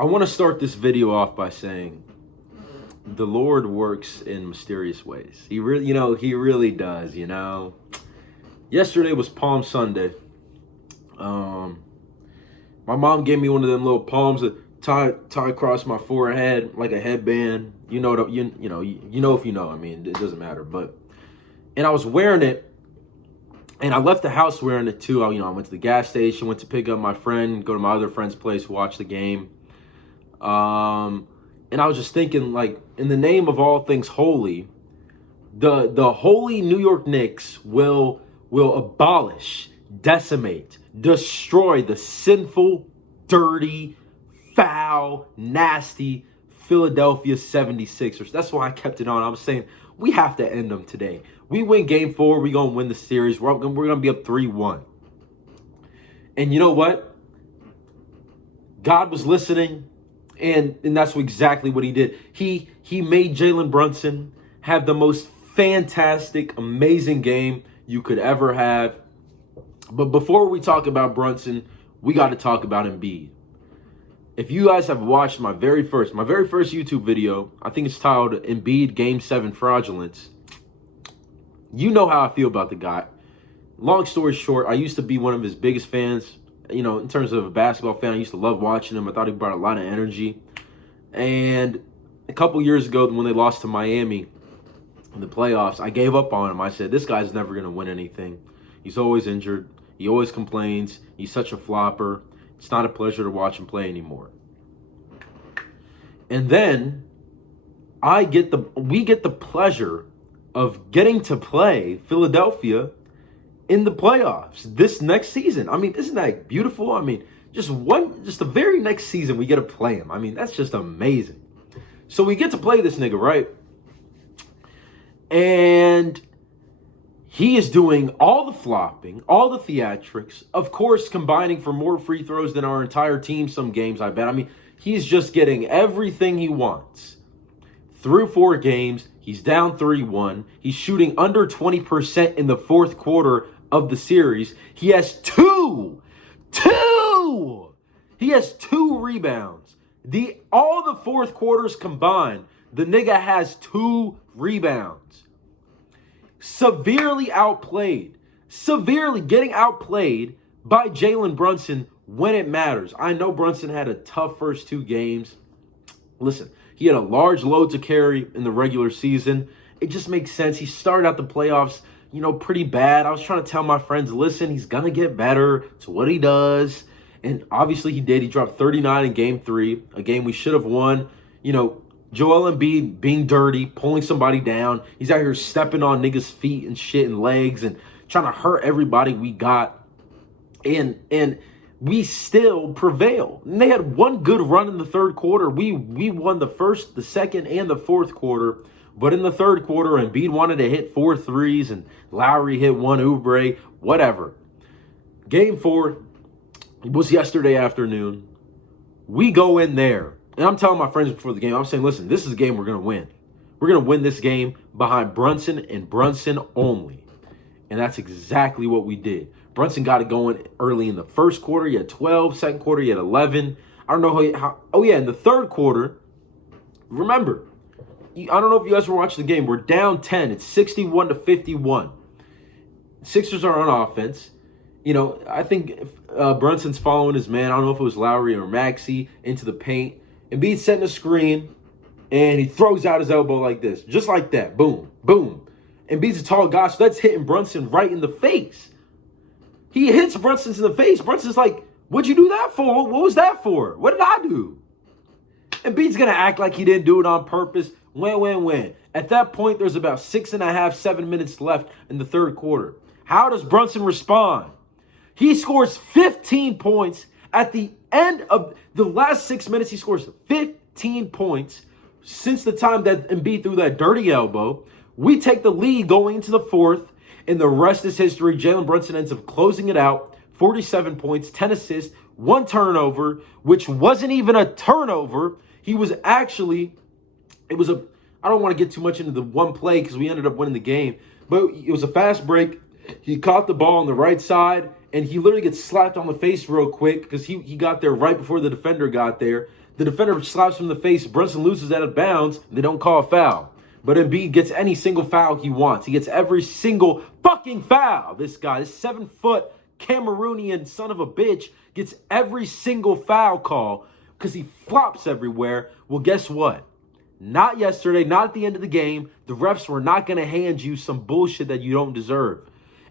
I want to start this video off by saying the Lord works in mysterious ways. He really does, Yesterday was Palm Sunday. My mom gave me one of them little palms that tie across my forehead like a headband. You know if you know. I mean, it doesn't matter. And I was wearing it, and I left the house wearing it too. I went to the gas station, went to pick up my friend, go to my other friend's place, watch the game. And I was just thinking, like, in the name of all things holy, the holy New York Knicks will abolish, decimate, destroy the sinful, dirty, foul, nasty Philadelphia 76ers. That's why I kept it on. I was saying, we have to end them today. We win game 4, we're going to win the series. We're going to be up 3-1. And you know what? God was listening. And that's exactly what he did. He made Jalen Brunson have the most fantastic, amazing game you could ever have. But before we talk about Brunson, we got to talk about Embiid. If you guys have watched my very first YouTube video, I think it's titled Embiid Game 7 Fraudulence, you know how I feel about the guy. Long story short, I used to be one of his biggest fans. In terms of a basketball fan, I used to love watching him. I thought he brought a lot of energy. And a couple years ago, when they lost to Miami in the playoffs, I gave up on him. I said, this guy's never going to win anything. He's always injured. He always complains. He's such a flopper. It's not a pleasure to watch him play anymore. And then we get the pleasure of getting to play Philadelphia in the playoffs this next season. I mean, isn't that beautiful? I mean, just the very next season we get to play him. I mean, that's just amazing. So we get to play this nigga, right? And he is doing all the flopping, all the theatrics, of course, combining for more free throws than our entire team some games, I bet. I mean, he's just getting everything he wants. Through 4 games, he's down 3-1. He's shooting under 20% in the fourth quarter of the series. He has two rebounds. All the fourth quarters combined, the nigga has 2 rebounds. Severely getting outplayed by Jalen Brunson when it matters. I know Brunson had a tough first 2 games. Listen, he had a large load to carry in the regular season. It just makes sense. He started out the playoffs, pretty bad. I was trying to tell my friends, listen, he's going to get better. It's what he does. And obviously he did. He dropped 39 in game 3, a game we should have won. Joel Embiid being dirty, pulling somebody down. He's out here stepping on niggas' feet and shit and legs and trying to hurt everybody we got. And we still prevail. And they had one good run in the third quarter. We won the first, the second, and the fourth quarter. But in the third quarter, Embiid wanted to hit 4 threes, and Lowry hit 1 Oubre, whatever. Game 4 was yesterday afternoon. We go in there. And I'm telling my friends before the game, I'm saying, listen, this is a game we're going to win. We're going to win this game behind Brunson and Brunson only. And that's exactly what we did. Brunson got it going early in the first quarter. He had 12. Second quarter, he had 11. I don't know how. Oh, yeah, in the third quarter, remember, I don't know if you guys were watching the game. We're down 10. It's 61-51. Sixers are on offense. I think Brunson's following his man. I don't know if it was Lowry or Maxey into the paint. Embiid's setting a screen, and he throws out his elbow like this. Just like that. Boom, boom. Embiid's a tall guy, so that's hitting Brunson right in the face. He hits Brunson in the face. Brunson's like, what'd you do that for? What was that for? What did I do? Embiid's going to act like he didn't do it on purpose. When. At that point, there's about 6.5, 7 minutes left in the third quarter. How does Brunson respond? He scores 15 points. At the end of the last 6 minutes, he scores 15 points. Since the time that Embiid threw that dirty elbow, we take the lead going into the fourth, and the rest is history. Jalen Brunson ends up closing it out. 47 points, 10 assists, 1 turnover, which wasn't even a turnover. He was actually, I don't want to get too much into the one play because we ended up winning the game, but it was a fast break. He caught the ball on the right side, and he literally gets slapped on the face real quick because he got there right before the defender got there. The defender slaps him in the face. Brunson loses out of bounds. They don't call a foul. But Embiid gets any single foul he wants. He gets every single fucking foul. This guy, this 7-foot Cameroonian son of a bitch, gets every single foul call because he flops everywhere. Well, guess what? Not yesterday, not at the end of the game. The refs were not going to hand you some bullshit that you don't deserve.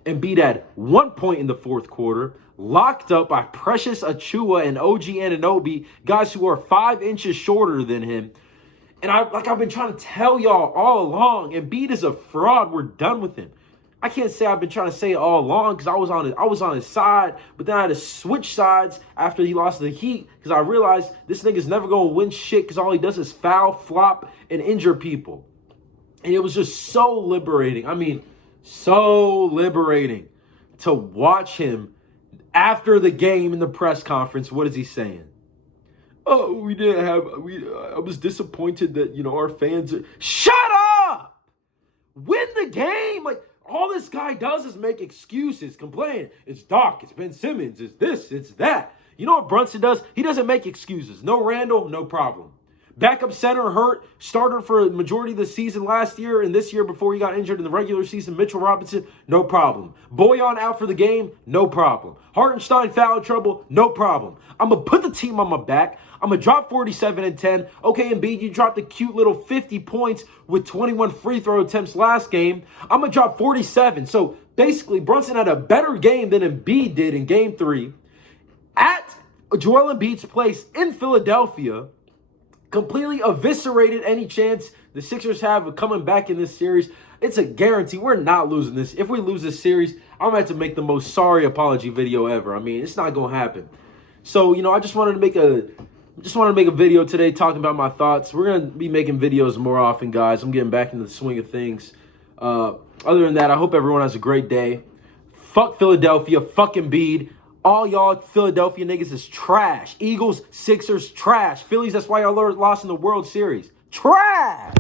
Embiid had 1 point in the fourth quarter, locked up by Precious Achiuwa and OG Anunoby, guys who are 5 inches shorter than him. And I've been trying to tell y'all all along, Embiid is a fraud. We're done with him. I can't say I've been trying to say it all along because I was on his side, but then I had to switch sides after he lost to the Heat because I realized this nigga's never going to win shit because all he does is foul, flop, and injure people. And it was just so liberating. I mean, so liberating to watch him after the game in the press conference. What is he saying? Oh, I was disappointed that, our fans. Shut up! Win the game! Like, all this guy does is make excuses, complain. It's Doc, it's Ben Simmons, it's this, it's that. You know what Brunson does? He doesn't make excuses. No Randall, no problem. Backup center hurt, starter for a majority of the season last year and this year before he got injured in the regular season. Mitchell Robinson, no problem. Boyan out for the game, no problem. Hartenstein foul trouble, no problem. I'm going to put the team on my back. I'm going to drop 47 and 10. Okay, Embiid, you dropped a cute little 50 points with 21 free throw attempts last game. I'm going to drop 47. So basically, Brunson had a better game than Embiid did in game 3 at Joel Embiid's place in Philadelphia. Completely eviscerated any chance the Sixers have of coming back in this series. It's a guarantee. We're not losing this. If we lose this series, I'm going to have to make the most sorry apology video ever. I mean, it's not going to happen. So, I just wanted to make a video today talking about my thoughts. We're going to be making videos more often, guys. I'm getting back into the swing of things. Other than that, I hope everyone has a great day. Fuck Philadelphia. Fuck Embiid. All y'all Philadelphia niggas is trash. Eagles, Sixers, trash. Phillies, that's why y'all lost in the World Series. Trash!